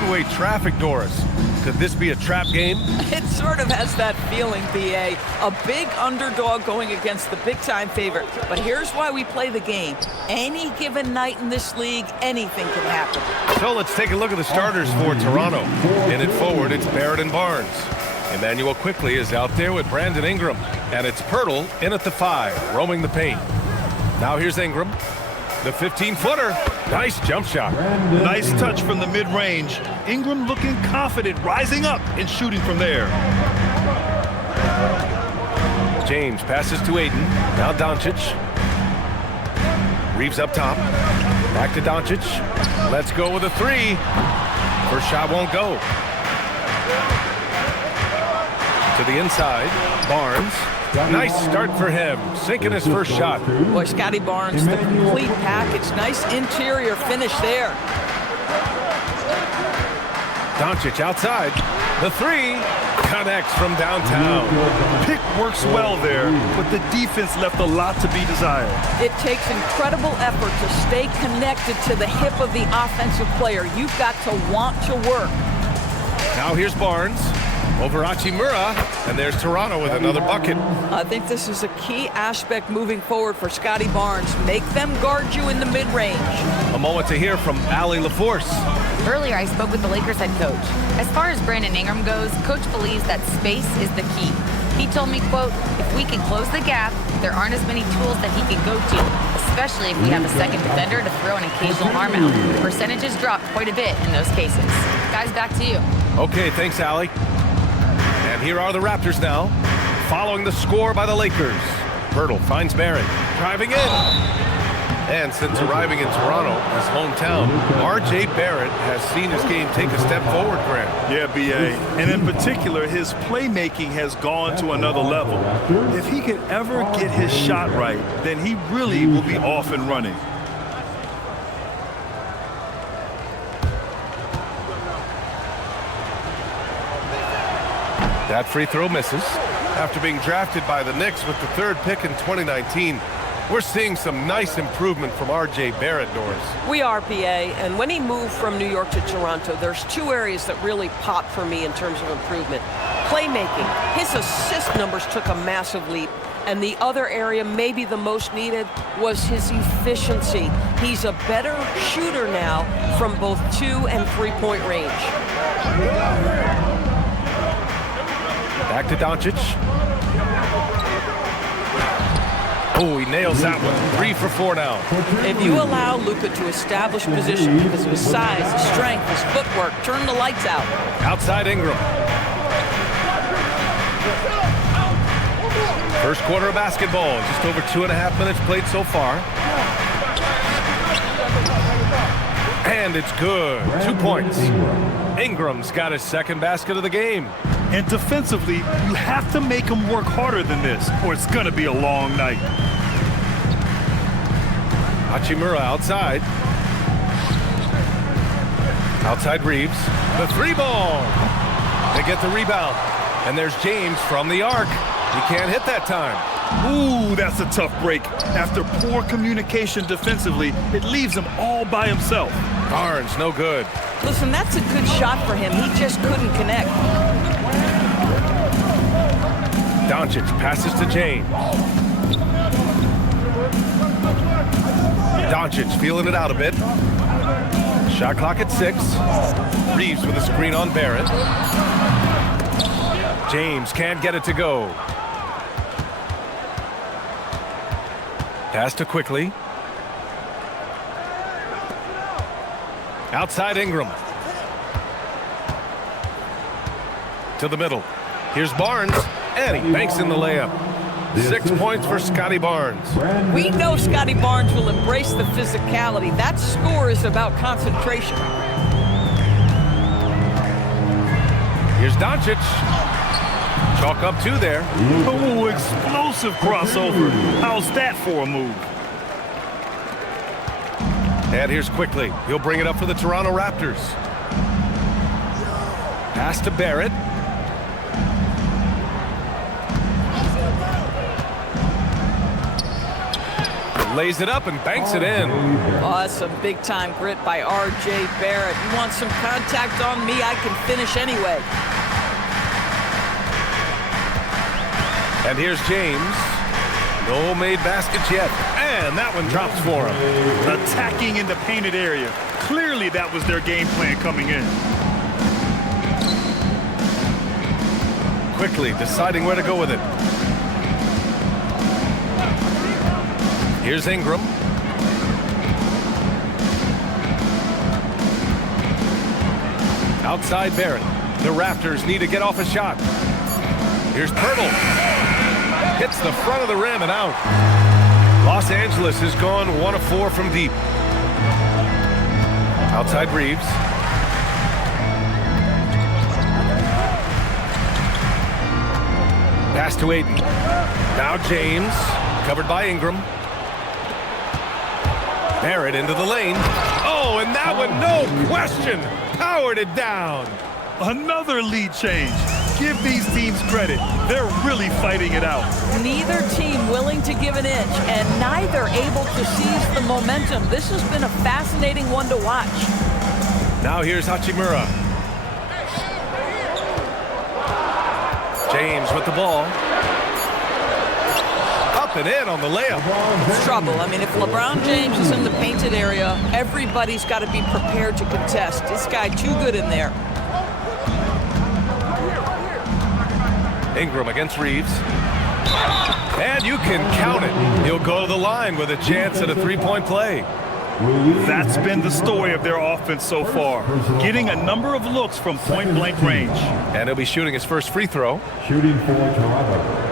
one-way traffic, Doris. Could this be a trap game? It sort of has that feeling, B.A. A big underdog going against the big-time favorite. But here's why we play the game. Any given night in this league, anything can happen. So let's take a look at the starters for Toronto. In it forward, it's Barrett and Barnes. Emmanuel quickly is out there with Brandon Ingram. And it's Pirtle in at the 5, roaming the paint. Now here's Ingram. The 15-footer. Nice jump shot. Nice touch from the mid-range. Ingram looking confident, rising up and shooting from there. James passes to Aiden. Now Doncic. Reeves up top. Back to Doncic. Let's go with a 3. First shot won't go. To the inside. Barnes. Nice start for him, sinking his first shot. Boy, Scotty Barnes, the complete package. Nice interior finish there. Doncic outside. The 3 connects from downtown. Pick works well there, but the defense left a lot to be desired. It takes incredible effort to stay connected to the hip of the offensive player. You've got to want to work. Now here's Barnes. Over Hachimura, and there's Toronto with another bucket. I think this is a key aspect moving forward for Scotty Barnes. Make them guard you in the mid-range. A moment to hear from Allie LaForce. Earlier, I spoke with the Lakers head coach. As far as Brandon Ingram goes, coach believes that space is the key. He told me, quote, if we can close the gap, there aren't as many tools that he can go to, especially if we have a second defender to throw an occasional arm out. Percentages drop quite a bit in those cases. Guys, back to you. Okay, thanks, Allie. And here are the Raptors now, following the score by the Lakers. Pirtle finds Barrett, driving in. And since arriving in Toronto, his hometown, R.J. Barrett has seen his game take a step forward, Grant. Yeah, B.A. And in particular, his playmaking has gone to another level. If he could ever get his shot right, then he really will be off and running. That free throw misses. After being drafted by the Knicks with the 3rd pick in 2019, we're seeing some nice improvement from R.J. Barrett, Doris. We are, PA, and when he moved from New York to Toronto, there's 2 areas that really popped for me in terms of improvement. Playmaking. His assist numbers took a massive leap. And the other area, maybe the most needed, was his efficiency. He's a better shooter now from both 2- and 3-point range. Back to Doncic. Oh, he nails that one. 3 for 4 now. If you allow Luka to establish position because of his size, his strength, his footwork, turn the lights out. Outside Ingram. First quarter of basketball. Just over 2.5 minutes played so far. And it's good. 2 points. Ingram's got his 2nd basket of the game. And defensively, you have to make him work harder than this, or it's going to be a long night. Hachimura outside. Outside Reeves. The 3-ball. They get the rebound. And there's James from the arc. He can't hit that time. Ooh, that's a tough break. After poor communication defensively, it leaves him all by himself. Barnes, no good. Listen, that's a good shot for him. He just couldn't connect. Doncic passes to James. Doncic feeling it out a bit. Shot clock at 6. Reeves with a screen on Barrett. James can't get it to go. Pass to Quickly. Outside Ingram. To the middle. Here's Barnes. And he banks in the layup. 6 points for Scotty Barnes. We know Scotty Barnes will embrace the physicality. That score is about concentration. Here's Doncic. Chalk up 2 there. Oh, explosive crossover. How's that for a move? And here's Quickly. He'll bring it up for the Toronto Raptors. Pass to Barrett. Lays it up and banks it in. Awesome big-time grit by R.J. Barrett. You want some contact on me, I can finish anyway. And here's James. No made baskets yet. And that one drops for him. Attacking in the painted area. Clearly that was their game plan coming in. Quickly deciding where to go with it. Here's Ingram. Outside Barrett. The Raptors need to get off a shot. Here's Pirtle. Hits the front of the rim and out. Los Angeles has gone 1 of 4 from deep. Outside Reeves. Pass to Aiden. Now James. Covered by Ingram. Barrett into the lane. Oh, and that one, no question, powered it down. Another lead change. Give these teams credit. They're really fighting it out. Neither team willing to give an inch, and neither able to seize the momentum. This has been a fascinating one to watch. Now here's Hachimura. James with the ball. Up and in on the layup. It's trouble. I mean, if LeBron James is in the painted area, everybody's got to be prepared to contest. This guy too good in there. Ingram against Reeves. And you can count it. He'll go to the line with a chance at a three-point play. That's been the story of their offense so far. Getting a number of looks from point-blank range. And he'll be shooting his first free throw. Shooting for Toronto,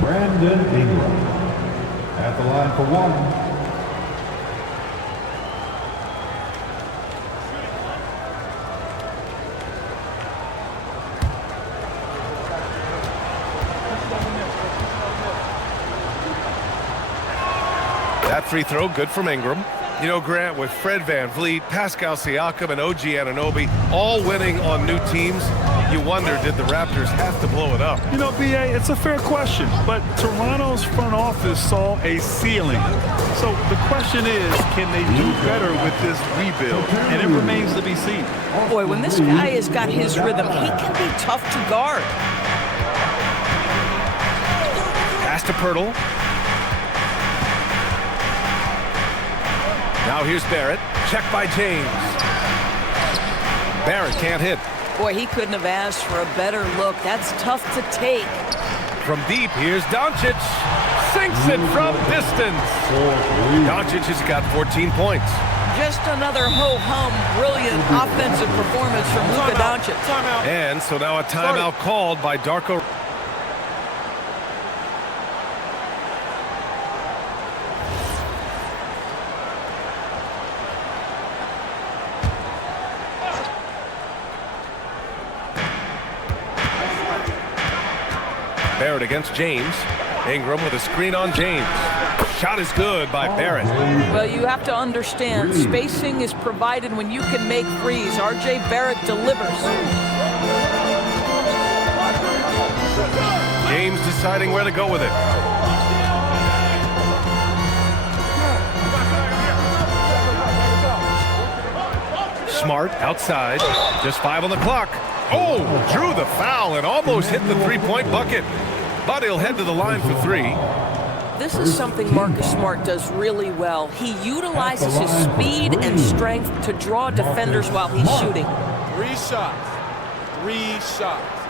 Brandon Ingram. At the line for one. That free throw, good from Ingram. You know, Grant, with Fred VanVleet, Pascal Siakam, and OG Anunoby all winning on new teams, you wonder, did the Raptors have to blow it up? You know, B.A., it's a fair question, but Toronto's front office saw a ceiling. So the question is, can they do better with this rebuild? And it remains to be seen. Boy, when this guy has got his rhythm, he can be tough to guard. Pass to Pirtle. Now here's Barrett. Check by James. Barrett can't hit. Boy, he couldn't have asked for a better look. That's tough to take. From deep, here's Doncic. Sinks it from distance. Doncic has got 14 points. Just another ho-hum, brilliant offensive performance from Luka Doncic. And so now a timeout called by Darko. Barrett against James. Ingram with a screen on James. Shot is good by Barrett. Well, you have to understand, spacing is provided when you can make threes. R.J. Barrett delivers. James deciding where to go with it. Smart outside. Just 5 on the clock. Oh, drew the foul and almost hit the three-point bucket. But he'll head to the line for 3. This is something Marcus Smart does really well. He utilizes his speed and strength to draw defenders while he's shooting. 3 shots. 3 shots.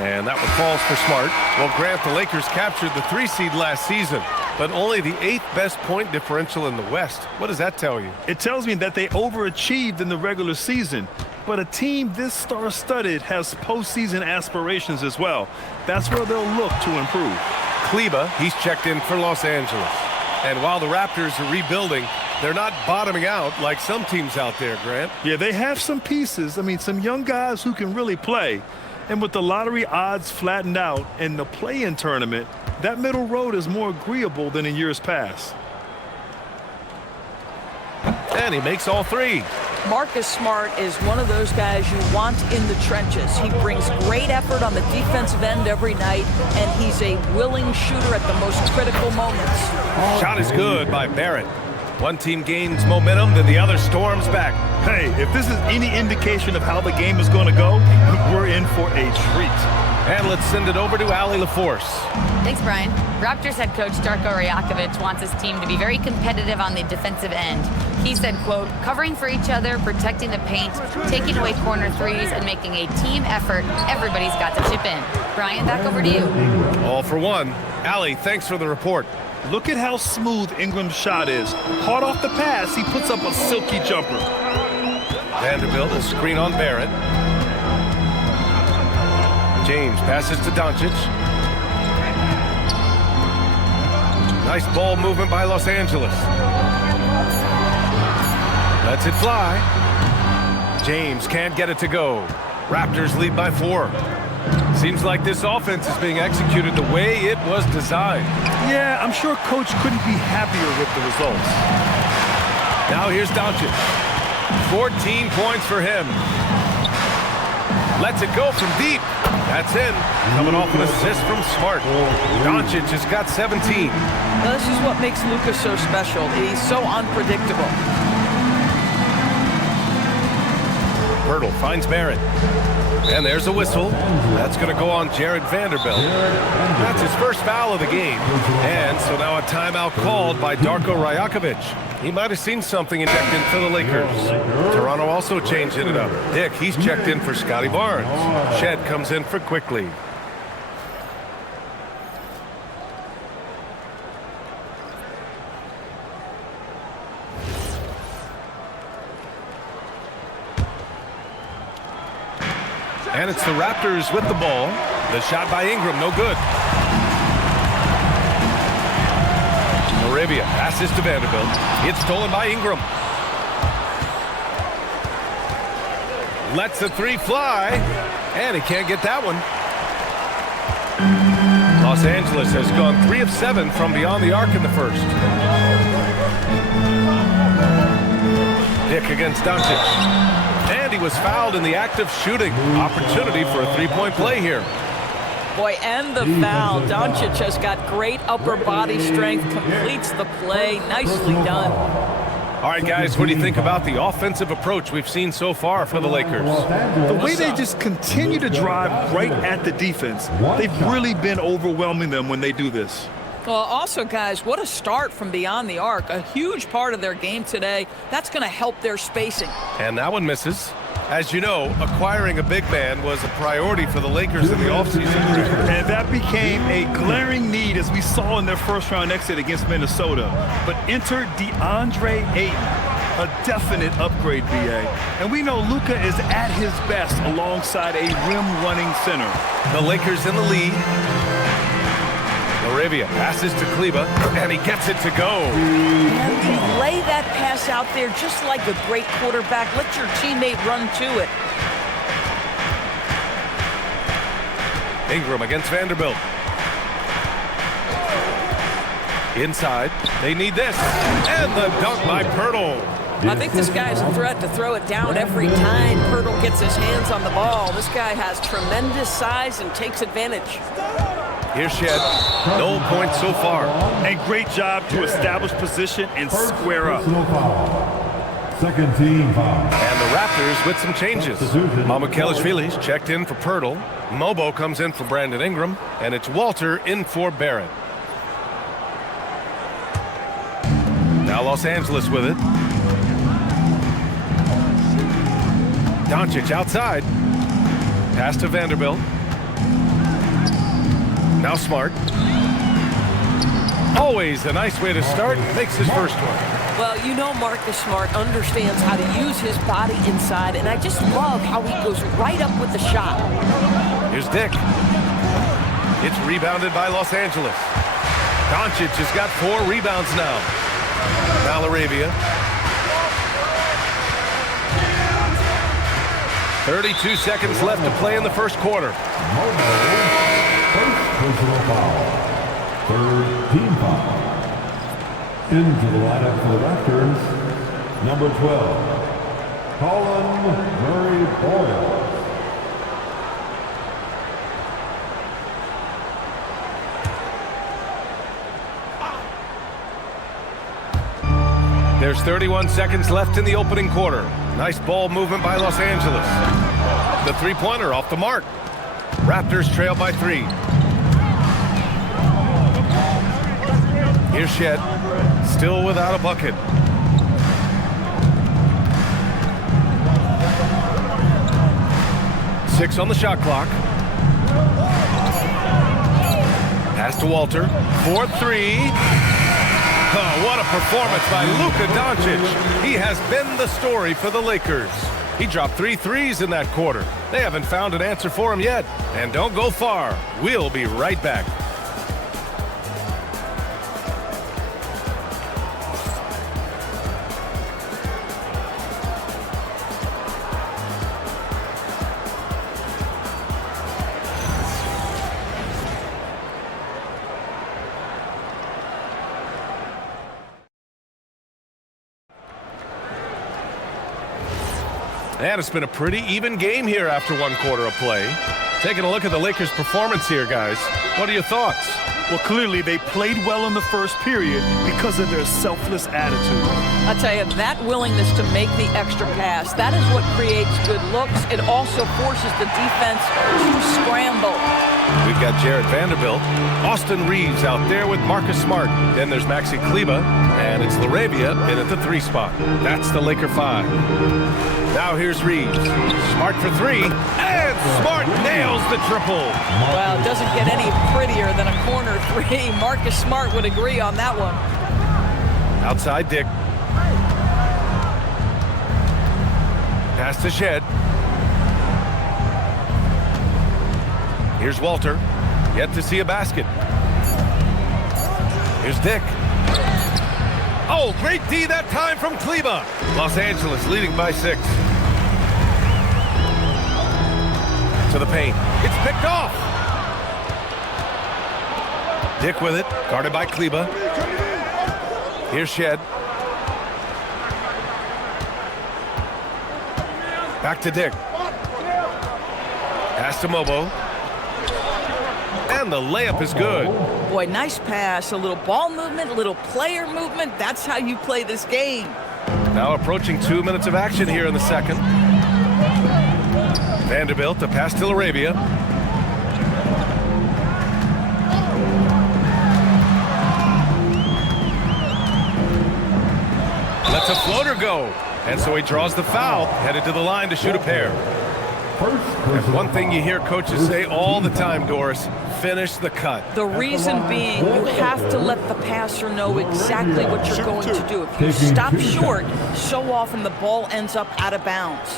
And that one falls for Smart. Well, Grant, the Lakers captured the 3 seed last season, but only the 8th best point differential in the West. What does that tell you? It tells me that they overachieved in the regular season, but a team this star-studded has postseason aspirations as well. That's where they'll look to improve. Kleba, he's checked in for Los Angeles. And while the Raptors are rebuilding, they're not bottoming out like some teams out there, Grant. Yeah, they have some pieces. I mean, some young guys who can really play. And with the lottery odds flattened out in the play-in tournament, that middle road is more agreeable than in years past. And he makes all 3. Marcus Smart is one of those guys you want in the trenches. He brings great effort on the defensive end every night, and he's a willing shooter at the most critical moments. Shot is good by Barrett. One team gains momentum, then the other storms back. Hey, if this is any indication of how the game is going to go, we're in for a treat. And let's send it over to Allie LaForce. Thanks, Brian. Raptors head coach Darko Rajakovic wants his team to be very competitive on the defensive end. He said, quote, covering for each other, protecting the paint, taking away corner threes, and making a team effort. Everybody's got to chip in. Brian, back over to you. All for one. Allie, thanks for the report. Look at how smooth Ingram's shot is. Hard off the pass, he puts up a silky jumper. Vanderbilt, a screen on Barrett. James passes to Doncic. Nice ball movement by Los Angeles. Lets it fly. James can't get it to go. Raptors lead by 4. Seems like this offense is being executed the way it was designed. Yeah, I'm sure coach couldn't be happier with the results. Now here's Doncic. 14 points for him. Lets it go from deep. That's in. Coming off an assist from Smart. Doncic has got 17. Now, this is what makes Luka so special. He's so unpredictable. Pirtle finds Barrett. And there's a whistle. That's going to go on Jared Vanderbilt. That's his first foul of the game. And so now a timeout called by Darko Rajakovic. He might have seen something and checked in for the Lakers. Toronto also changing it up. Dick, he's checked in for Scotty Barnes. Shed comes in for Quickly. And it's the Raptors with the ball. The shot by Ingram, no good. Arabia passes to Vanderbilt. It's stolen by Ingram. Lets the 3 fly. And he can't get that one. Los Angeles has gone 3 of 7 from beyond the arc in the first. Dick against Doncic. And he was fouled in the act of shooting. Opportunity for a 3-point play here. Boy, and the foul. Doncic has got great upper body strength, completes the play. Nicely done. All right, guys, what do you think about the offensive approach we've seen so far for the Lakers? The way they just continue to drive right at the defense, they've really been overwhelming them when they do this. Well, also, guys, what a start from beyond the arc. A huge part of their game today. That's going to help their spacing. And that one misses. As you know, acquiring a big man was a priority for the Lakers in the offseason. And that became a glaring need as we saw in their first-round exit against Minnesota. But enter DeAndre Ayton, a definite upgrade, BA. And we know Luka is at his best alongside a rim-running center. The Lakers in the lead. Arabia passes to Kleba, and he gets it to go. And you lay that pass out there just like a great quarterback. Let your teammate run to it. Ingram against Vanderbilt. Inside. They need this. And the dunk by Pirtle. I think this guy's a threat to throw it down every time Pirtle gets his hands on the ball. This guy has tremendous size and takes advantage. Here's Shed. No points so far. And great job to establish position and square up. Second team foul. And the Raptors with some changes. Mamukelashvili's checked in for Pirtle. Mobo comes in for Brandon Ingram. And it's Walter in for Barrett. Now Los Angeles with it. Doncic outside. Pass to Vanderbilt. Now Smart. Always a nice way to start. Makes his first one. Well, you know Marcus Smart understands how to use his body inside, and I just love how he goes right up with the shot. Here's Dick. It's rebounded by Los Angeles. Doncic has got 4 rebounds now. Now Arabia. 32 seconds left to play in the first quarter. Personal foul. Third team foul. Into the lineup for the Raptors, number 12. Colin Murray Boyle. There's 31 seconds left in the opening quarter. Nice ball movement by Los Angeles. The three-pointer off the mark. Raptors trail by 3. Here's Shed, still without a bucket. Six on the shot clock. Pass to Walter. 4-3. Oh, what a performance by Luka Doncic. He has been the story for the Lakers. He dropped 3 threes in that quarter. They haven't found an answer for him yet. And don't go far. We'll be right back. And it's been a pretty even game here after 1 quarter of play. Taking a look at the Lakers' performance here, guys. What are your thoughts? Well, clearly they played well in the first period because of their selfless attitude. I'll tell you, that willingness to make the extra pass, that is what creates good looks. It also forces the defense to scramble. We've got Jared Vanderbilt, Austin Reeves out there with Marcus Smart. Then there's Maxi Kleber, and it's LaRavia in at the 3 spot. That's the Laker 5. Now here's Reeves. Smart for 3, and Smart nails the triple. Well, it doesn't get any prettier than a corner 3. Marcus Smart would agree on that one. Outside Dick. Pass to Shed. Here's Walter. Yet to see a basket. Here's Dick. Oh, great D that time from Kleber. Los Angeles leading by 6. To the paint. It's picked off. Dick with it. Guarded by Kleber. Here's Shed. Back to Dick. Pass to Mobo. And the layup is good. Boy, nice pass. A little ball movement, a little player movement. That's how you play this game. Now approaching 2 minutes of action here in the second. Vanderbilt, the pass to LaRavia. Lets a floater go. And so he draws the foul, headed to the line to shoot a pair. And one thing you hear coaches say all the time, Doris, finish the cut. The reason being, you have to let the passer know exactly what you're going to do. If you stop short, so often the ball ends up out of bounds.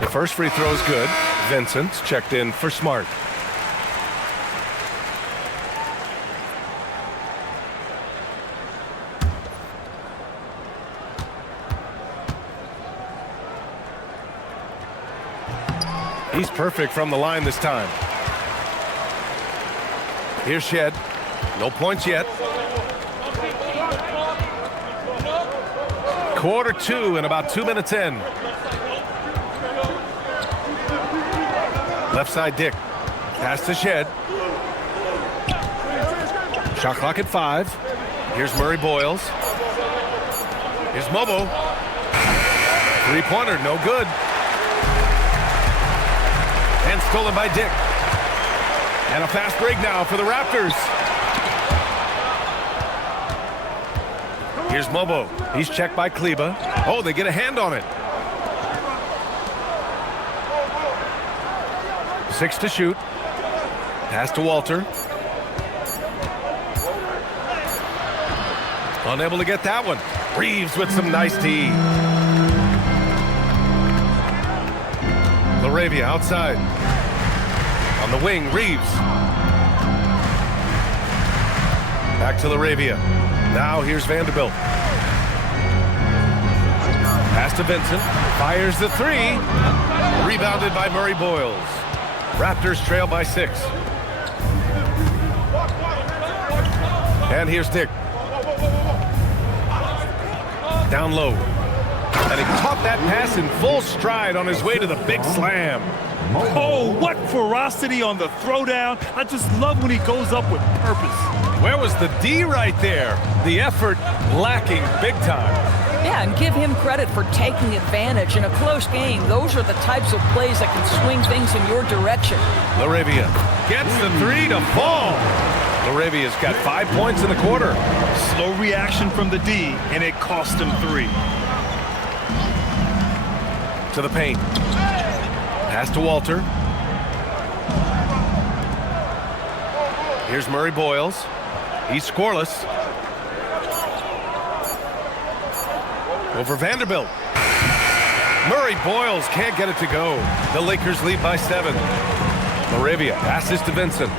The first free throw is good. Vincent's checked in for Smart. He's perfect from the line this time. Here's Shed. No points yet. Quarter 2 and about 2 minutes in. Left side Dick. Pass to Shed. Shot clock at 5. Here's Murray Boyles. Here's Mobo. 3-pointer, no good. And stolen by Dick. And a fast break now for the Raptors. Here's Mobo. He's checked by Kleber. Oh, they get a hand on it. 6 to shoot. Pass to Walter. Unable to get that one. Reeves with some nice D. LaRavia outside. On the wing, Reeves. Back to LaRavia. Now here's Vanderbilt. Pass to Vincent. Fires the 3. Rebounded by Murray Boyles. Raptors trail by 6. And here's Dick. Down low. And he caught that pass in full stride on his way to the big slam. Oh, what ferocity on the throwdown. I just love when he goes up with purpose. Where was the D right there? The effort lacking big time. Yeah, and give him credit for taking advantage in a close game. Those are the types of plays that can swing things in your direction. Laravia gets the three to fall. Laravia's got 5 points in the quarter. Slow reaction from the D, and it cost him 3. To the paint. Pass to Walter. Here's Murray Boyles. He's scoreless. Over Vanderbilt. Murray Boyles can't get it to go. The Lakers lead by 7. Laravia passes to Vincent.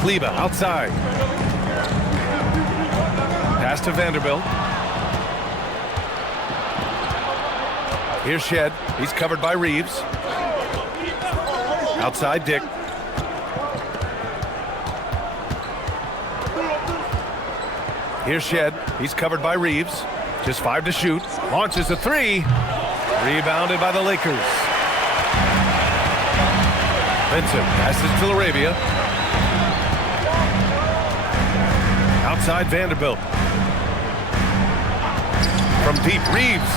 Kleba outside. Pass to Vanderbilt. Here's Shed. He's covered by Reeves. Outside Dick. Here's Shed. He's covered by Reeves. Just 5 to shoot. Launches a 3. Rebounded by the Lakers. Vincent passes to Laravia. Outside Vanderbilt. From deep, Reeves.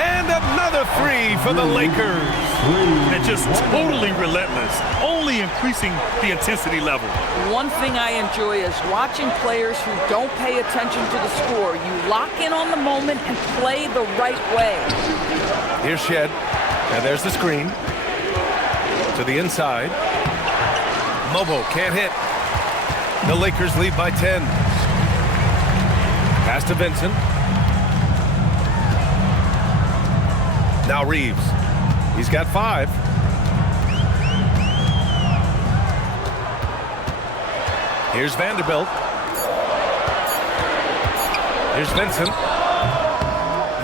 And another 3 for the Lakers. And just totally relentless, only increasing the intensity level. One thing I enjoy is watching players who don't pay attention to the score. You lock in on the moment and play the right way. Here's Shed. And there's the screen. To the inside. Mobo can't hit. The Lakers lead by 10. Pass to Vincent. Now Reeves. He's got 5. Here's Vanderbilt. Here's Vincent.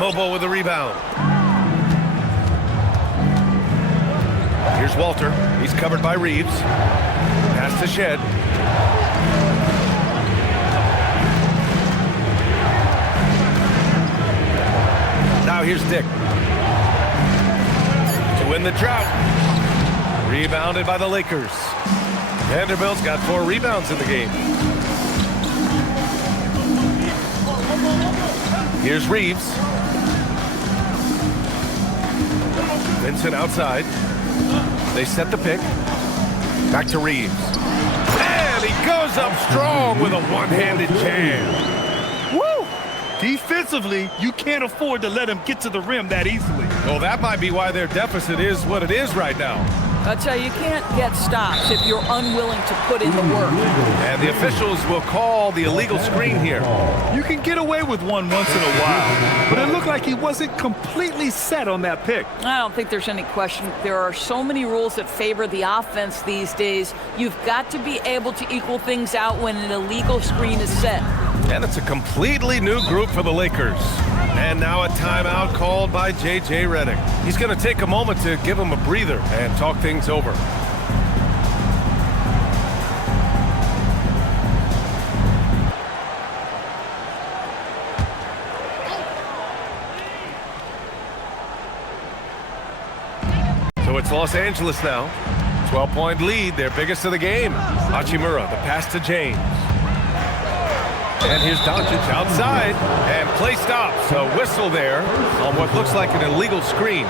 Mobo with the rebound. Here's Walter. He's covered by Reeves. Pass to Shed. Now here's Dick. To win the drought. Rebounded by the Lakers. Vanderbilt's got 4 rebounds in the game. Here's Reeves. Vincent outside. They set the pick. Back to Reeves. And he goes up strong with a one-handed jam. Woo! Defensively, you can't afford to let him get to the rim that easily. Well, that might be why their deficit is what it is right now. I tell you, you can't get stops if you're unwilling to put in the work. And the officials will call the illegal screen here. You can get away with one once in a while, but it looked like he wasn't completely set on that pick. I don't think there's any question. There are so many rules that favor the offense these days. You've got to be able to equal things out when an illegal screen is set. And it's a completely new group for the Lakers. And now a timeout called by J.J. Redick. He's going to take a moment to give him a breather and talk things over. So it's Los Angeles now. 12-point lead, their biggest of the game. Hachimura, the pass to James. And here's Doncic outside, and play stops. A whistle there on what looks like an illegal screen.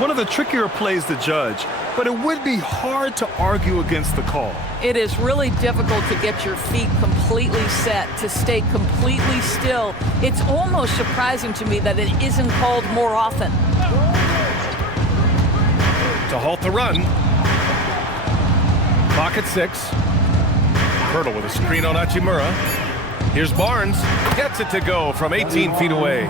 One of the trickier plays to judge, but it would be hard to argue against the call. It is really difficult to get your feet completely set, to stay completely still. It's almost surprising to me that it isn't called more often. To halt the run. Clock at 6. Hurdle with a screen on Hachimura. Here's Barnes, gets it to go from 18 feet away.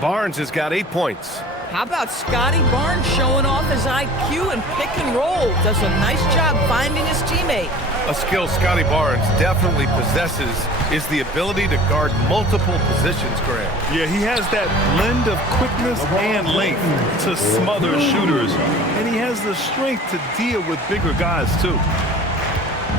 Barnes has got 8 points. How about Scotty Barnes showing off his IQ and pick and roll? Does a nice job finding his teammate. A skill Scotty Barnes definitely possesses is the ability to guard multiple positions, Graham. Yeah, he has that blend of quickness and length to smother shooters, and he has the strength to deal with bigger guys, too.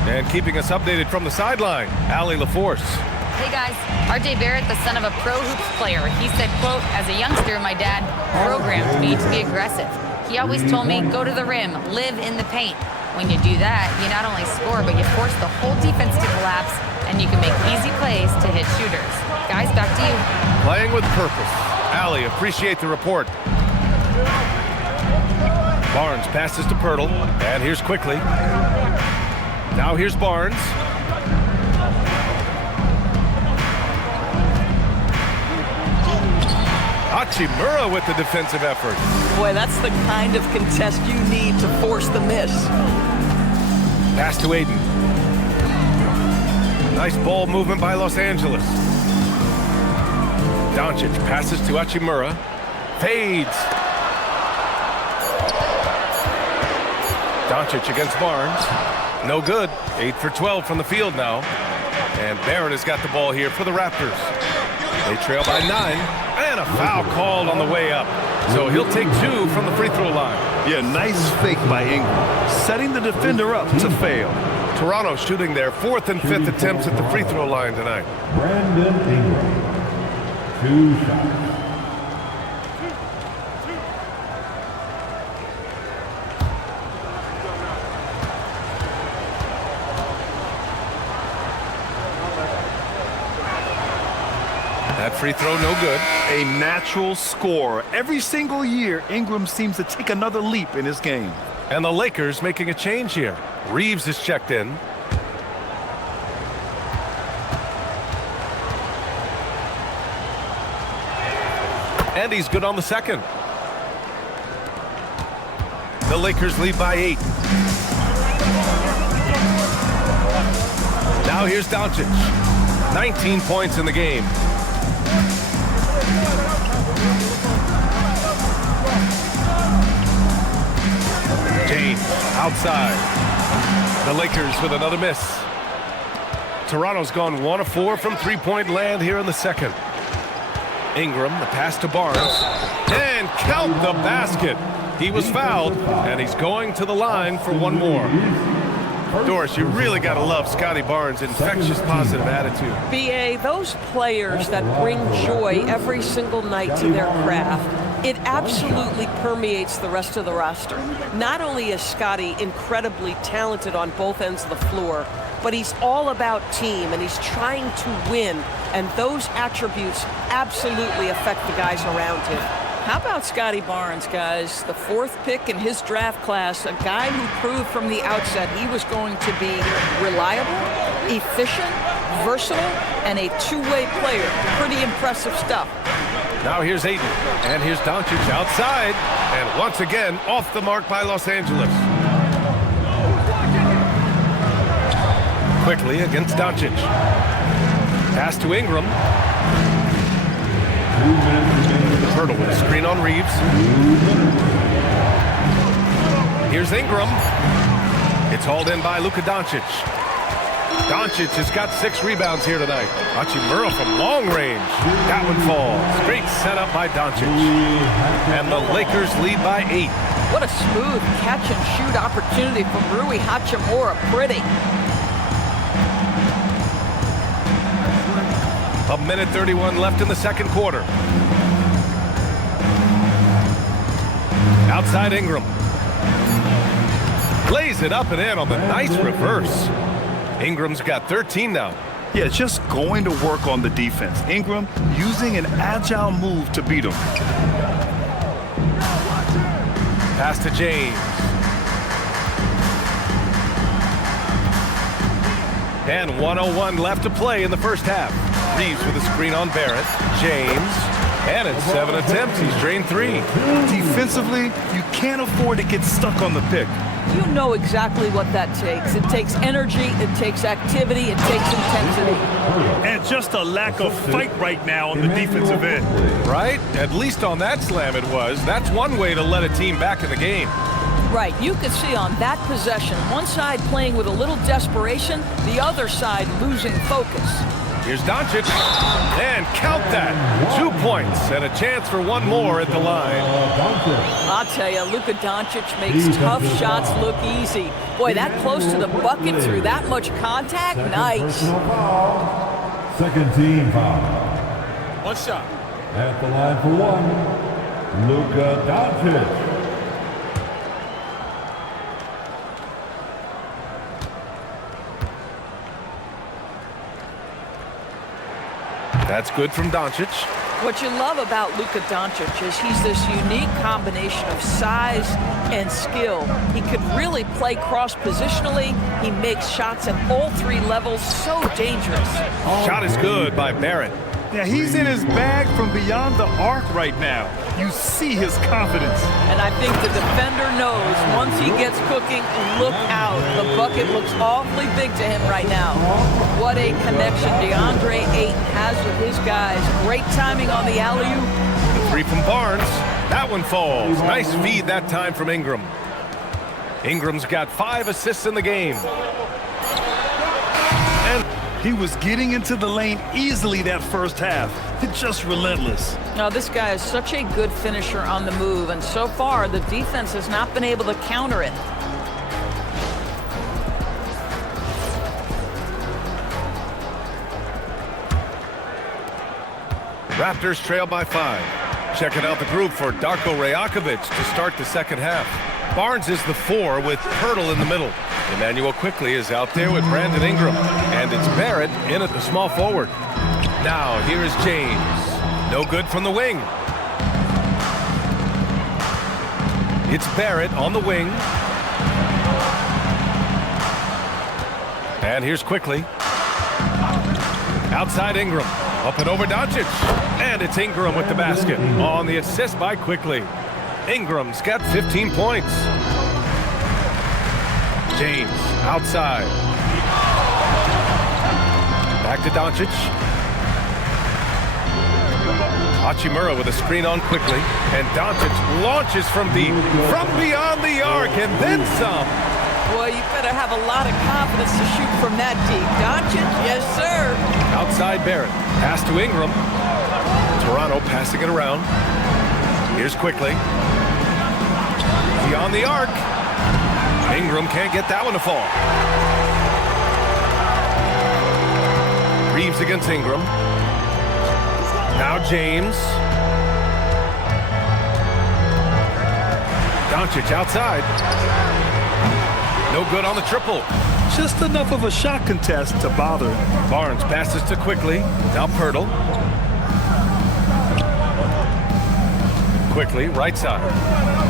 And keeping us updated from the sideline, Allie LaForce. Hey guys, RJ Barrett, the son of a pro hoops player. He said, quote, as a youngster, my dad programmed me to be aggressive. He always told me, go to the rim, live in the paint. When you do that, you not only score, but you force the whole defense to collapse, and you can make easy plays to hit shooters. Guys, back to you. Playing with purpose. Allie, appreciate the report. Barnes passes to Pirtle, and here's Quickly. Now here's Barnes. Hachimura with the defensive effort. Boy, that's the kind of contest you need to force the miss. Pass to Aiden. Nice ball movement by Los Angeles. Doncic passes to Hachimura. Fades. Doncic against Barnes. No good. 8 for 12 from the field now. And Barrett has got the ball here for the Raptors. They trail by 9. And a foul called on the way up. So he'll take 2 from the free throw line. Yeah, nice fake by Ingram, setting the defender up to fail. Toronto shooting their 4th and 5th attempts at the free throw line tonight. Brandon Ingram. 2 shots. That free throw no good. A natural scorer. Every single year, Ingram seems to take another leap in his game. And the Lakers making a change here. Reeves is checked in. And he's good on the second. The Lakers lead by 8. Now here's Doncic. 19 points in the game. James outside. The Lakers with another miss. Toronto's gone 1 of 4 from three-point land here in the second. Ingram, the pass to Barnes. And count the basket. He was fouled, and he's going to the line for one more. Doris, you really got to love Scotty Barnes' infectious positive attitude. BA, those players that bring joy every single night to their craft, it absolutely permeates the rest of the roster. Not only is Scotty incredibly talented on both ends of the floor, but he's all about team, and he's trying to win, and those attributes absolutely affect the guys around him. How about Scotty Barnes, guys? The 4th pick in his draft class, a guy who proved from the outset he was going to be reliable, efficient, versatile, and a two-way player. Pretty impressive stuff. Now here's Aiden, and here's Doncic outside, and once again off the mark by Los Angeles. Quickly against Doncic. Pass to Ingram. Pirtle with a screen on Reeves. Here's Ingram. It's hauled in by Luka Doncic. Doncic has got 6 rebounds here tonight. Hachimura from long range. That one falls. Great setup by Doncic. And the Lakers lead by 8. What a smooth catch-and-shoot opportunity from Rui Hachimura. Pretty. A minute 31 left in the second quarter. Outside Ingram. Lays it up and in on the nice reverse. Ingram's got 13 now. Yeah, just going to work on the defense. Ingram using an agile move to beat him. Pass to James. And 1:01 left to play in the first half. Reeves with a screen on Barrett. James. And in 7 attempts, he's drained 3. Defensively, you can't afford to get stuck on the pick. You know exactly what that takes. It takes energy, it takes activity, it takes intensity. And just a lack of fight right now on the defensive end. Right? At least on that slam it was. That's one way to let a team back in the game. Right, you could see on that possession, one side playing with a little desperation, the other side losing focus. Here's Doncic, and count that. 2 points and a chance for one more at the line. I'll tell you, Luka Doncic makes tough shots look easy. Boy, that close to the bucket through that much contact, nice. Second team foul. One shot. At the line for one, Luka Doncic. That's good from Doncic. What you love about Luka Doncic is he's this unique combination of size and skill. He could really play cross-positionally. He makes shots at all three levels. So dangerous. Shot is good by Barrett. Yeah, he's in his bag from beyond the arc right now. You see his confidence. And I think the defender knows once he gets cooking, look out. The bucket looks awfully big to him right now. What a connection DeAndre Ayton has with his guys. Great timing on the alley-oop. Three from Barnes. That one falls. Nice feed that time from Ingram. Ingram's got 5 assists in the game. He was getting into the lane easily that first half. It's just relentless. Now, this guy is such a good finisher on the move, and so far, the defense has not been able to counter it. Raptors trail by 5. Checking out the group for Darko Rajakovic to start the second half. Barnes is the 4 with Pirtle in the middle. Emmanuel Quickly is out there with Brandon Ingram. And it's Barrett in at the small forward. Now, here is James. No good from the wing. It's Barrett on the wing. And here's Quickly. Outside Ingram. Up and over Doncic. And it's Ingram with the basket. On the assist by Quickly. Ingram's got 15 points. James outside. Back to Doncic. Hachimura with a screen on Quickly. And Doncic launches from deep. From beyond the arc and then some. Boy, you better have a lot of confidence to shoot from that deep. Doncic, yes, sir. Outside Barrett. Pass to Ingram. Toronto passing it around. Here's Quickly. Beyond the arc. Ingram can't get that one to fall. Reeves against Ingram. Now James. Doncic outside. No good on the triple. Just enough of a shot contest to bother. Barnes passes to Quickly. Now Pirtle. Quickly, right side.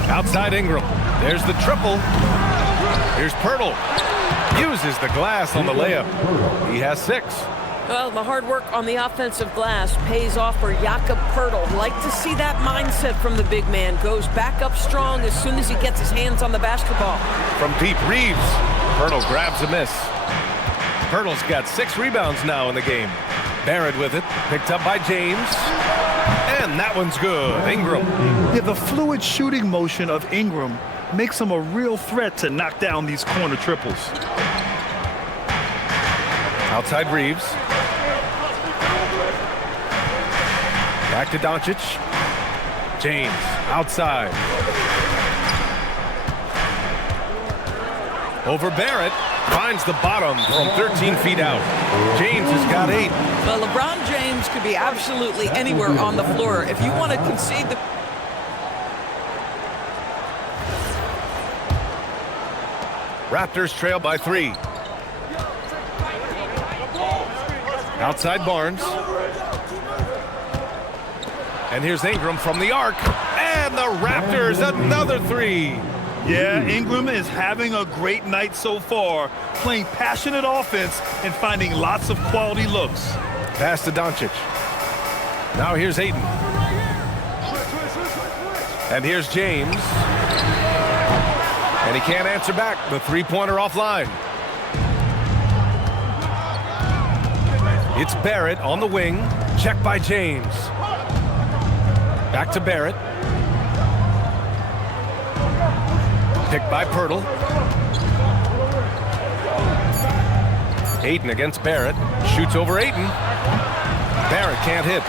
Outside Ingram. There's the triple. Here's Pirtle. Uses the glass on the layup. He has 6. Well, the hard work on the offensive glass pays off for Jakob Pirtle. Like to see that mindset from the big man. Goes back up strong as soon as he gets his hands on the basketball. From deep, Reeves. Pirtle grabs a miss. Pirtle's got 6 rebounds now in the game. Barrett with it. Picked up by James. And that one's good. Ingram. Yeah, the fluid shooting motion of Ingram makes him a real threat to knock down these corner triples. Outside Reeves. Back to Doncic. James outside. Over Barrett. Finds the bottom from 13 feet out. James has got 8. Well, LeBron James could be absolutely anywhere on the floor. If you want to concede the... Raptors trail by 3. Outside Barnes. And here's Ingram from the arc. And the Raptors, another 3. Yeah, Ingram is having a great night so far, playing passionate offense and finding lots of quality looks. Pass to Doncic. Now here's Ayton. And here's James. And he can't answer back. The three-pointer offline. It's Barrett on the wing. Check by James. Back to Barrett. Picked by Pirtle. Ayton against Barrett. Shoots over Ayton. Barrett can't hit.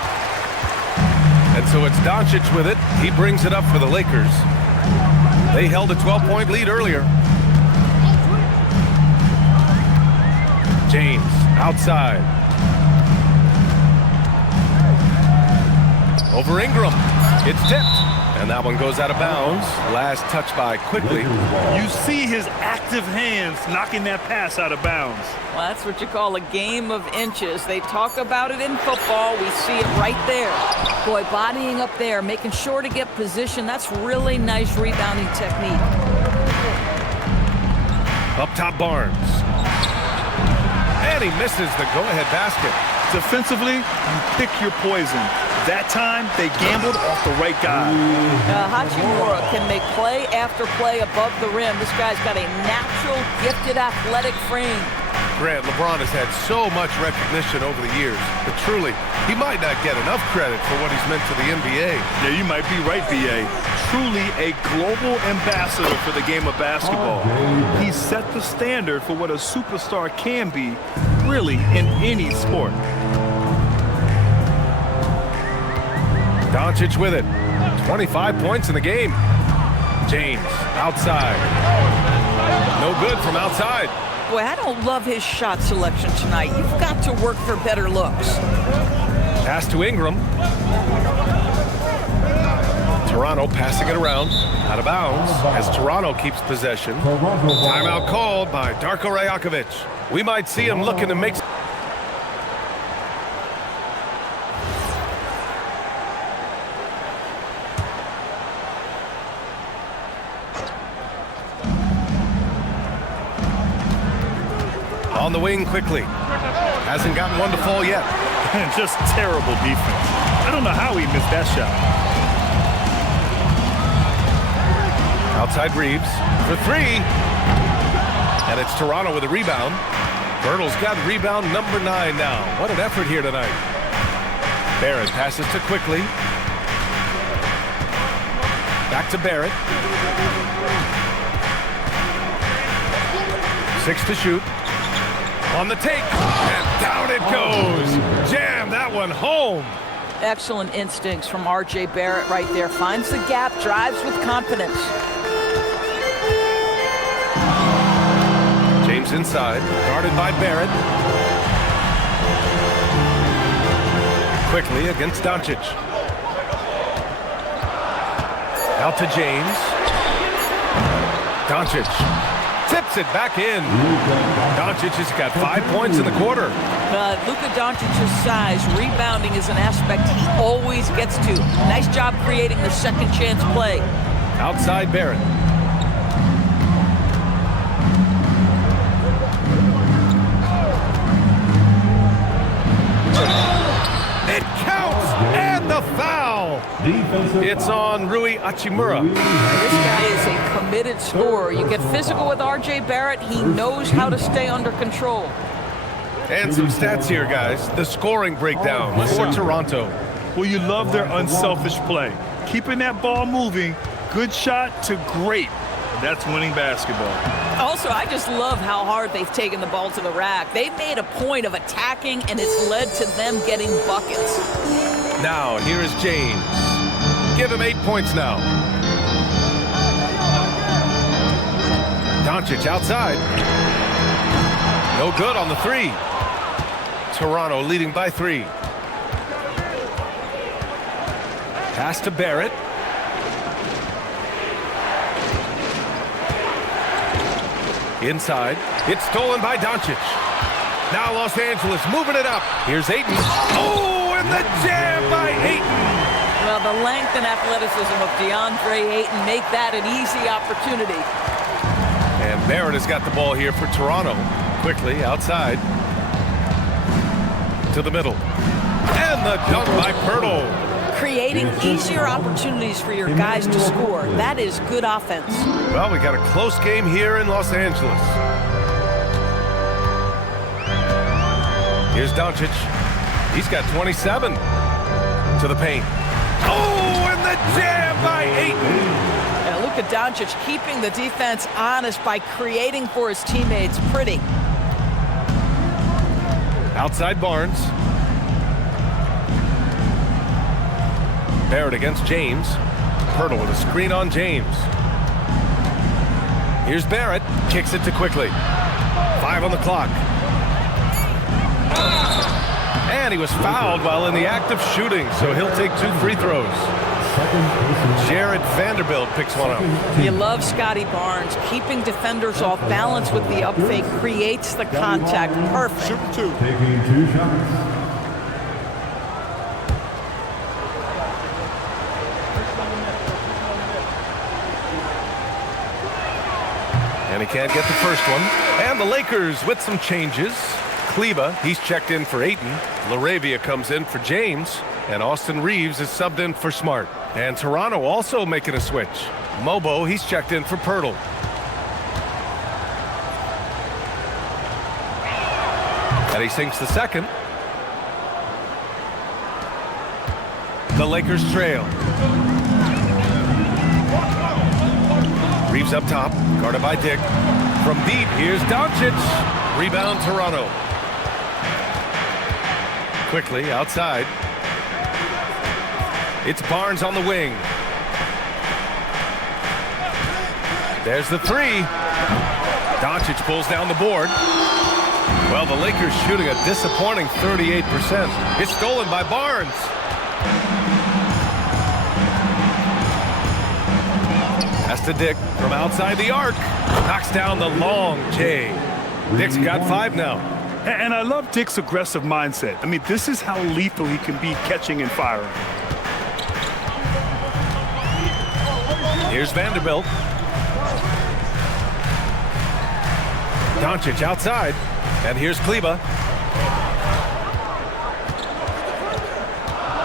And so it's Doncic with it. He brings it up for the Lakers. They held a 12-point lead earlier. James outside. Over Ingram. It's tipped. And that one goes out of bounds. Last touch by quickly. You see his active hands knocking that pass out of bounds. Well, that's what you call a game of inches. They talk about it in football. We see it right there. Boy, bodying up there, making sure to get position. That's really nice rebounding technique. Up top, Barnes. And he misses the go-ahead basket. Defensively, you pick your poison. That time, they gambled off the right guy. Hachimura can make play after play above the rim. This guy's got a natural, gifted, athletic frame. Grant, LeBron has had so much recognition over the years, but truly, he might not get enough credit for what he's meant to the NBA. Yeah, you might be right, B.A. Truly a global ambassador for the game of basketball. He set the standard for what a superstar can be, really, in any sport. Doncic with it. 25 points in the game. James, outside. No good from outside. Boy, I don't love his shot selection tonight. You've got to work for better looks. Pass to Ingram. Toronto passing it around. Out of bounds as Toronto keeps possession. Timeout called by Darko Rajakovic. We might see him looking to make... On the wing quickly. Hasn't gotten one to fall yet. Just terrible defense. I don't know how he missed that shot. Outside Reeves for three. And it's Toronto with a rebound. Birtle's got rebound number 9 now. What an effort here tonight. Barrett passes to quickly. Back to Barrett. 6 to shoot. On the take, and down it goes. Jam that one home. Excellent instincts from R.J. Barrett right there. Finds the gap, drives with confidence. James inside, guarded by Barrett. Quickly against Doncic. Out to James. Doncic. Tips it back in. Doncic has got 5 points in the quarter. Luka Doncic's size, rebounding is an aspect he always gets to. Nice job creating the second chance play. Outside Barrett. It counts, and the foul. It's on Rui Hachimura. This guy is a committed scorer. You get physical with R.J. Barrett, he knows how to stay under control. And some stats here, guys. The scoring breakdown for Toronto. Well, you love their unselfish play. Keeping that ball moving, good shot to great. That's winning basketball. Also, I just love how hard they've taken the ball to the rack. They've made a point of attacking, and it's led to them getting buckets. Now, here is James. Give him 8 points now. Doncic outside. No good on the 3. Toronto leading by 3. Pass to Barrett. Inside. It's stolen by Doncic. Now Los Angeles moving it up. Here's Ayton. Oh, and the jam by Ayton. Well, the length and athleticism of DeAndre Ayton make that an easy opportunity. And Barrett has got the ball here for Toronto. Quickly outside. To the middle. And the dunk by Pirtle. Creating easier opportunities for your guys to score. That is good offense. Well, we got a close game here in Los Angeles. Here's Doncic. He's got 27 to the paint. Oh, and the jam by Ayton. And Luka Doncic keeping the defense honest by creating for his teammates. Pretty. Outside Barnes. Barrett against James. Pirtle with a screen on James. Here's Barrett. Kicks it to quickly. 5 on the clock. And he was fouled while in the act of shooting, so he'll take 2 free throws. Jared Vanderbilt picks one up. You love Scotty Barnes. Keeping defenders off balance with the up fake creates the contact. Perfect. Shooting 2. Taking 2 shots. And he can't get the first one. And the Lakers with some changes. Kleba, he's checked in for Ayton. LaRavia comes in for James. And Austin Reeves is subbed in for Smart. And Toronto also making a switch. Mobo, he's checked in for Pirtle. And he sinks the second. The Lakers trail. Reeves up top, guarded by Dick. From deep, here's Doncic. Rebound, Toronto. Quickly, outside. It's Barnes on the wing. There's the 3. Doncic pulls down the board. Well, the Lakers shooting a disappointing 38%. It's stolen by Barnes. Pass to Dick from outside the arc. Knocks down the long J. Dick's got 5 now. And I love Dick's aggressive mindset. I mean, this is how lethal he can be catching and firing. Here's Vanderbilt. Doncic outside. And here's Kleba.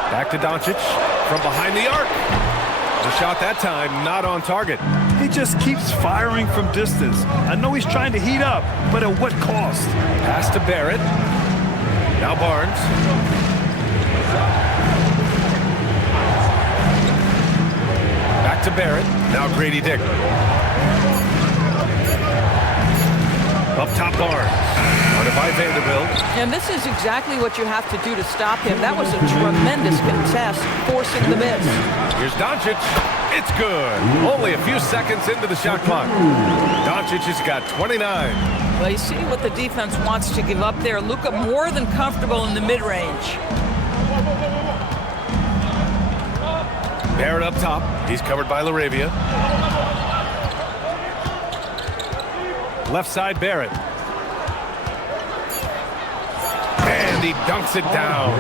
Back to Doncic from behind the arc. The shot that time not on target. He just keeps firing from distance. I know he's trying to heat up, but at what cost? Pass to Barrett. Now Barnes. Back to Barrett. Now Grady Dick. Up top Barnes. Guarded by Vanderbilt. And this is exactly what you have to do to stop him. That was a tremendous contest, forcing the miss. Here's Doncic. It's good. Only a few seconds into the shot clock. Doncic has got 29. Well, you see what the defense wants to give up there. Luka more than comfortable in the mid-range. Barrett up top. He's covered by LaRavia. Left side Barrett. And he dunks it down.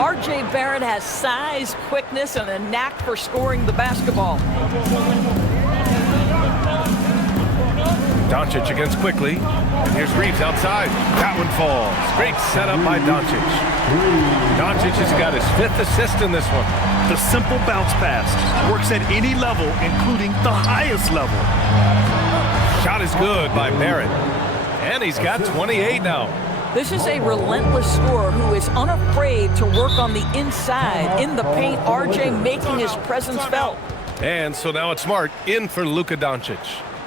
R.J. Barrett has size, quickness, and a knack for scoring the basketball. Doncic against quickly. And here's Reeves outside. That one falls. Great setup by Doncic. Doncic has got his 5th assist in this one. The simple bounce pass works at any level, including the highest level. Shot is good by Barrett. And he's got 28 now. This is a relentless scorer who is unafraid to work on the inside. In the paint, R.J. making his presence felt. And so now it's Smart in for Luka Doncic.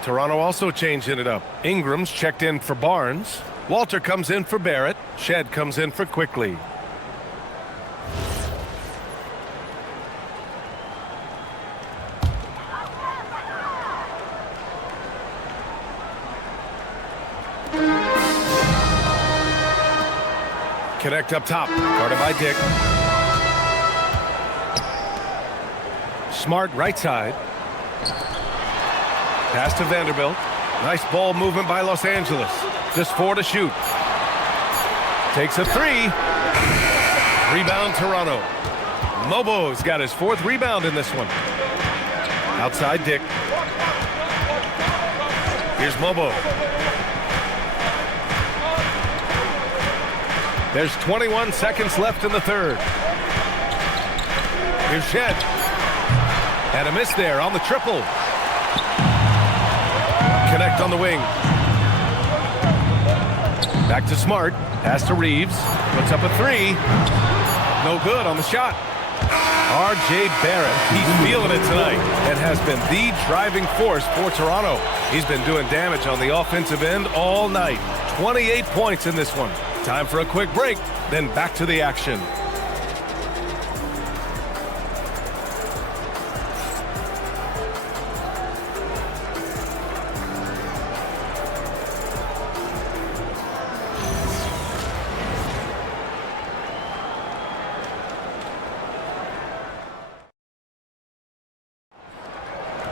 Toronto also changing it up. Ingram's checked in for Barnes. Walter comes in for Barrett. Shed comes in for Quickly. Connect up top, guarded by Dick. Smart right side. Pass to Vanderbilt. Nice ball movement by Los Angeles. Just 4 to shoot. Takes a 3. Rebound Toronto. Mobo's got his 4th rebound in this one. Outside Dick. Here's Mobo. There's 21 seconds left in the 3rd. Here's Shed. And a miss there on the triple. Connect on the wing. Back to Smart. Pass to Reeves. Puts up a 3. No good on the shot. R.J. Barrett, he's feeling it tonight and has been the driving force for Toronto. He's been doing damage on the offensive end all night. 28 points in this one. Time for a quick break, then back to the action.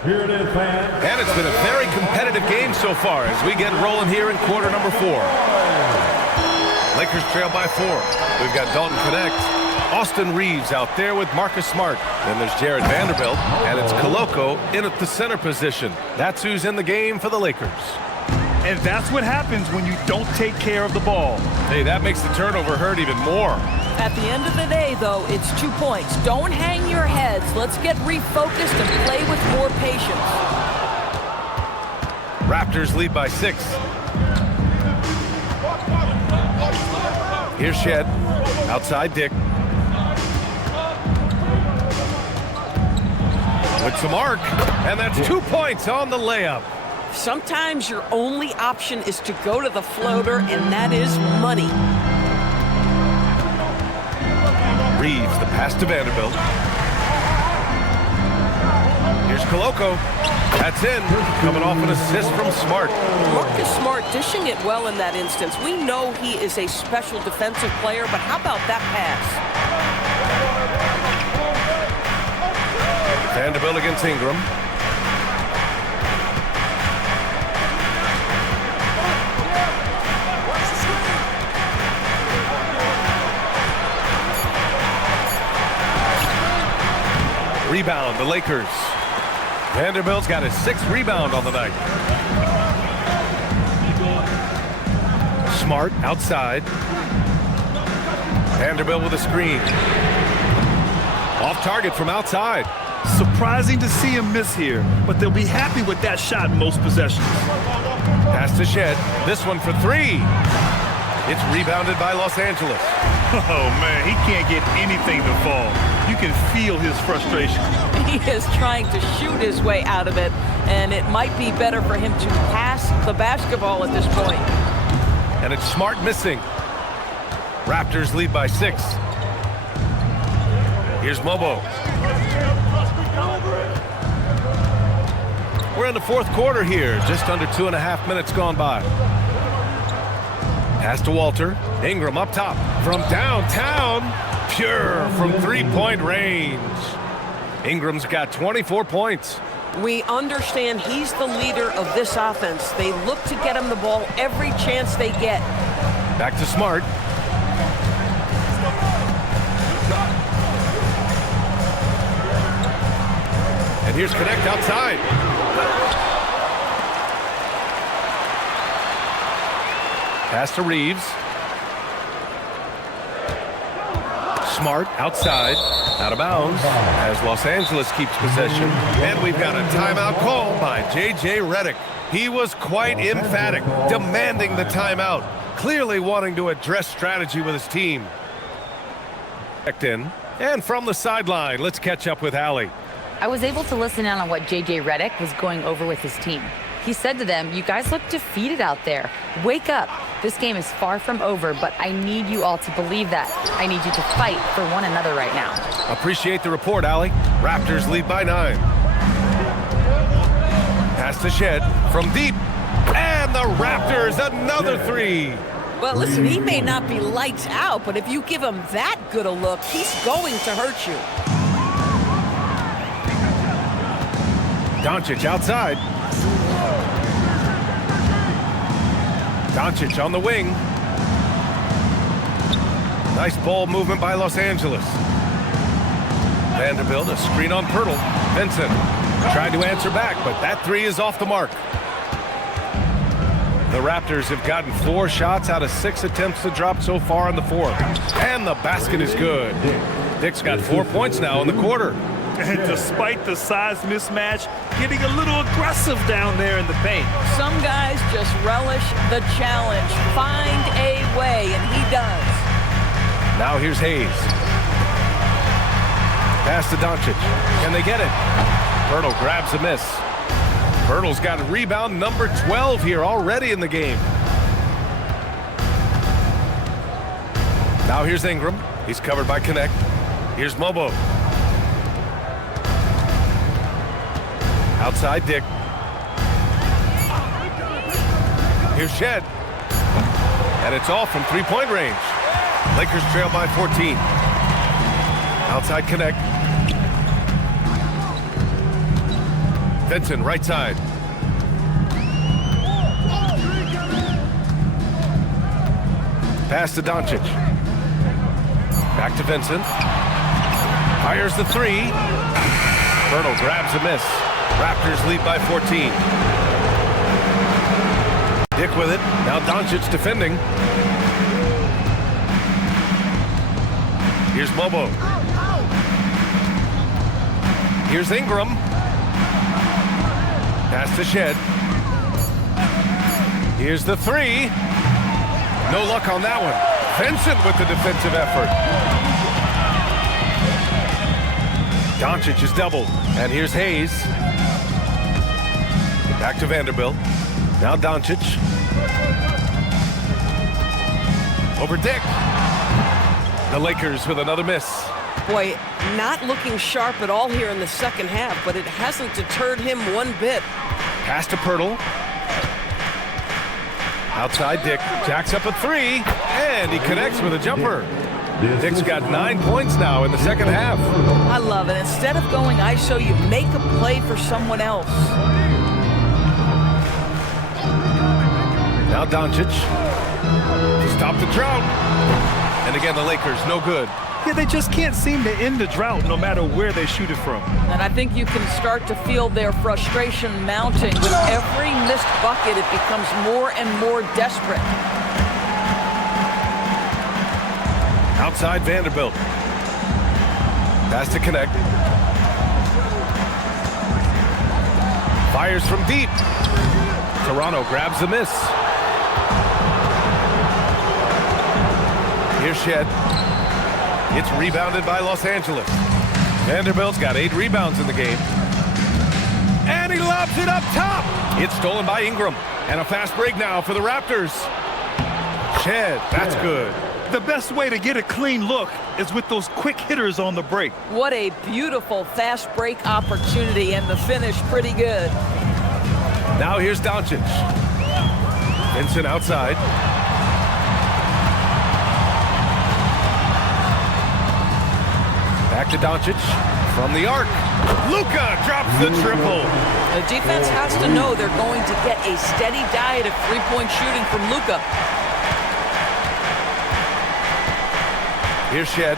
Here it is, fans. And it's been a very competitive game so far as we get rolling here in quarter number 4. Lakers trail by 4. We've got Dalton Connect, Austin Reeves out there with Marcus Smart. Then there's Jared Vanderbilt, and it's Koloko in at the center position. That's who's in the game for the Lakers. And that's what happens when you don't take care of the ball. Hey, that makes the turnover hurt even more. At the end of the day, though, it's 2 points. Don't hang your heads. Let's get refocused and play with more patience. Raptors lead by 6. Here's Shed. Outside Dick. With some arc. And that's 2 points on the layup. Sometimes your only option is to go to the floater, and that is money. Reeves, the pass to Vanderbilt. Here's Koloko. That's in. Coming off an assist from Smart. Marcus Smart dishing it well in that instance. We know he is a special defensive player, but how about that pass? Vanderbilt against Ingram. Rebound, the Lakers. Vanderbilt's got his 6th rebound on the night. Smart outside. Vanderbilt with a screen. Off target from outside. Surprising to see him miss here, but they'll be happy with that shot in most possessions. Pass to Shed. This one for 3. It's rebounded by Los Angeles. Oh, man, he can't get anything to fall. You can feel his frustration. He is trying to shoot his way out of it, and it might be better for him to pass the basketball at this point. And it's Smart missing. Raptors lead by 6. Here's Mobo. We're in the 4th quarter here. Just under 2.5 minutes gone by. Pass to Walter. Ingram up top from downtown. Pure from 3-point range. Ingram's got 24 points. We understand he's the leader of this offense. They look to get him the ball every chance they get. Back to Smart. And here's Connect outside. Pass to Reeves. Smart outside, out of bounds, as Los Angeles keeps possession. And we've got a timeout called by J.J. Redick. He was quite emphatic, demanding the timeout, clearly wanting to address strategy with his team. In. And from the sideline, let's catch up with Allie. I was able to listen in on what J.J. Redick was going over with his team. He said to them, "You guys look defeated out there. Wake up. This game is far from over, but I need you all to believe that. I need you to fight for one another right now." Appreciate the report, Allie. Raptors lead by 9. Pass to Shed from deep. And the Raptors, another 3. Well, listen, he may not be lights out, but if you give him that good a look, he's going to hurt you. Doncic outside. Doncic on the wing. Nice ball movement by Los Angeles. Vanderbilt, a screen on Pirtle. Vincent tried to answer back, but that 3 is off the mark. The Raptors have gotten 4 shots out of 6 attempts to drop so far in the 4th. And the basket is good. Dick's got 4 points now in the quarter. And despite the size mismatch, getting a little aggressive down there in the paint. Some guys just relish the challenge. Find a way, and he does. Now here's Hayes. Pass to Doncic. Can they get it? Pirtle grabs a miss. Pirtle's got rebound number 12 here already in the game. Now here's Ingram. He's covered by Connect. Here's Mobo. Outside Dick. Here's Shed. And it's all from 3-point range. Lakers trail by 14. Outside Connect. Vincent, right side. Pass to Doncic. Back to Vincent. Fires the three. Pirtle grabs a miss. Raptors lead by 14. Dick with it. Now Doncic defending. Here's Mobo. Here's Ingram. Pass to Shed. Here's the three. No luck on that one. Vincent with the defensive effort. Doncic is doubled. And here's Hayes. Back to Vanderbilt. Now Doncic. Over Dick. The Lakers with another miss. Boy, not looking sharp at all here in the second half, but it hasn't deterred him one bit. Pass to Pirtle. Outside Dick. Jacks up a three. And he connects with a jumper. Dick's got 9 points now in the second half. I love it. Instead of going ISO, you make a play for someone else. Now Doncic to stop the drought. And again, the Lakers, no good. Yeah, they just can't seem to end the drought no matter where they shoot it from. And I think you can start to feel their frustration mounting. With every missed bucket, it becomes more and more desperate. Outside Vanderbilt. Pass to connect. Fires from deep. Toronto grabs the miss. Here's Shed. It's rebounded by Los Angeles. Vanderbilt's got 8 rebounds in the game. And he lobs it up top. It's stolen by Ingram. And a fast break now for the Raptors. Shed, that's good. The best way to get a clean look is with those quick hitters on the break. What a beautiful fast break opportunity, and the finish pretty good. Now here's Doncic. Vincent outside. Back to Doncic from the arc. Luka drops the triple. The defense has to know they're going to get a steady diet of three-point shooting from Luka. Here's Shed.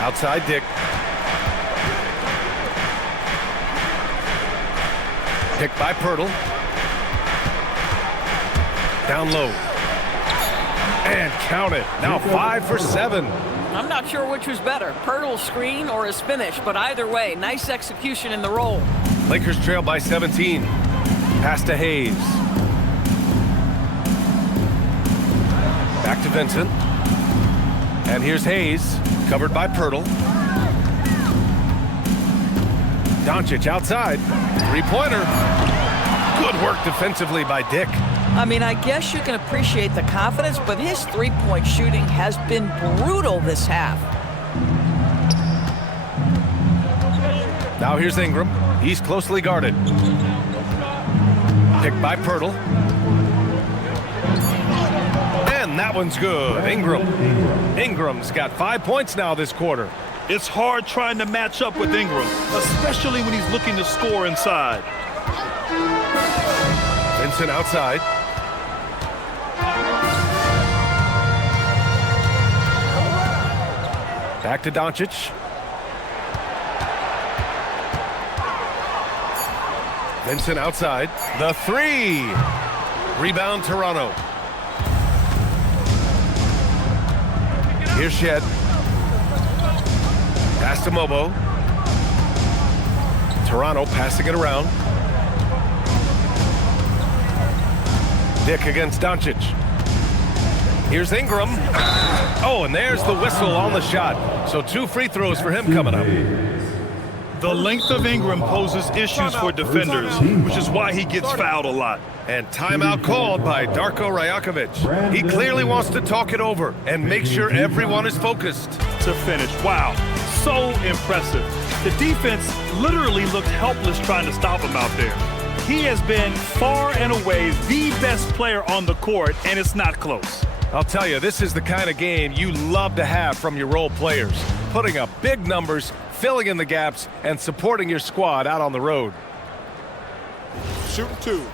Outside Dick. Picked by Pirtle. Down low. And count it. Now 5 for 7. I'm not sure which was better, Pirtle's screen or his finish, but either way, nice execution in the roll. Lakers trail by 17. Pass to Hayes. Back to Vincent. And here's Hayes, covered by Pirtle. Doncic outside. Three-pointer. Good work defensively by Dick. I mean, I guess you can appreciate the confidence, but his three-point shooting has been brutal this half. Now here's Ingram. He's closely guarded. Picked by Pirtle. And that one's good. Ingram's got 5 points now this quarter. It's hard trying to match up with Ingram, especially when he's looking to score inside. Vincent outside. Back to Doncic. Vincent outside. The three. Rebound Toronto. Here's Shed. Pass to Mobo. Toronto passing it around. Dick against Doncic. Here's Ingram. Oh, and there's the whistle on the shot. So 2 free throws for him coming up. The length of Ingram poses issues for defenders, which is why he gets fouled a lot. And timeout called by Darko Rajakovic. He clearly wants to talk it over and make sure everyone is focused. To finish. Wow. So impressive. The defense literally looked helpless trying to stop him out there. He has been far and away the best player on the court, and it's not close. I'll tell you, this is the kind of game you love to have from your role players. Putting up big numbers, filling in the gaps, and supporting your squad out on the road. shooting 2.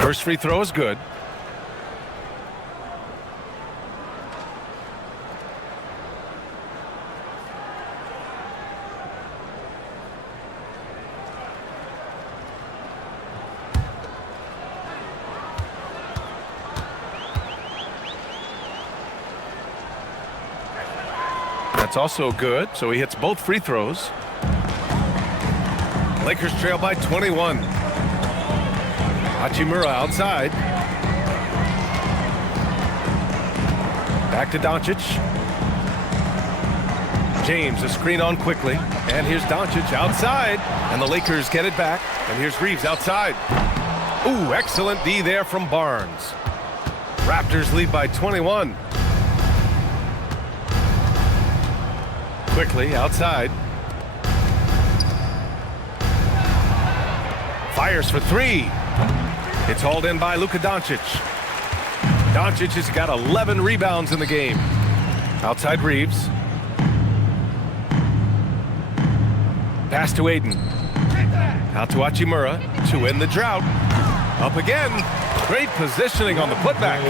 First free throw is good. That's also good, so he hits both free throws. Lakers trail by 21. Hachimura outside. Back to Doncic. James, a screen on quickly. And here's Doncic outside. And the Lakers get it back. And here's Reeves outside. Ooh, excellent D there from Barnes. Raptors lead by 21. Quickly outside. Fires for 3. It's hauled in by Luka Doncic. Doncic has got 11 rebounds in the game. Outside Reeves. Pass to Aiden. Out to Hachimura to end the drought. Up again. Great positioning on the putback.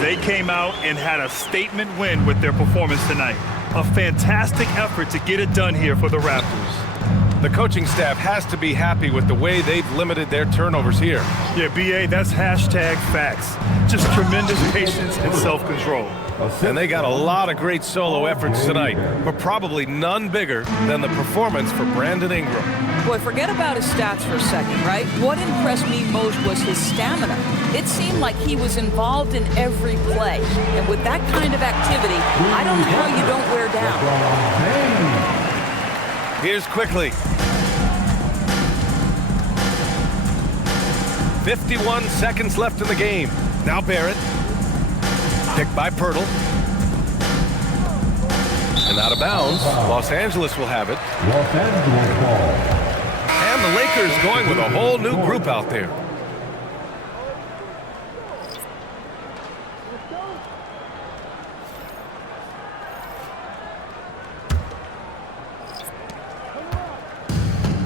They came out and had a statement win with their performance tonight. A fantastic effort to get it done here for the Raptors. The coaching staff has to be happy with the way they've limited their turnovers here. Yeah, BA, that's hashtag facts. Just tremendous patience and self-control. And they got a lot of great solo efforts tonight, but probably none bigger than the performance for Brandon Ingram. Boy, forget about his stats for a second, right? What impressed me most was his stamina. It seemed like he was involved in every play. And with that kind of activity, I don't know how you don't wear down. Here's quickly. 51 seconds left in the game. Now Barrett. Picked by Pirtle. And out of bounds. Los Angeles will have it. Los Angeles ball. And the Lakers going with a whole new group out there.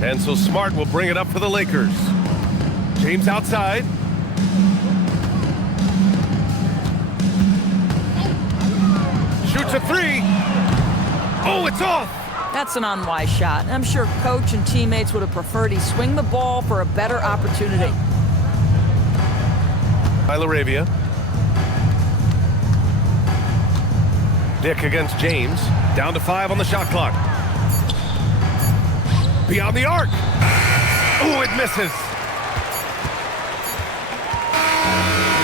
And so Smart will bring it up for the Lakers. James outside. Shoots a 3. Oh, it's off. That's an unwise shot. I'm sure coach and teammates would have preferred he swing the ball for a better opportunity. By LaRavia. Dick against James. Down to 5 on the shot clock. Beyond the arc. Oh, it misses.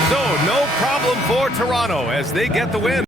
So, no problem for Toronto as they get the win.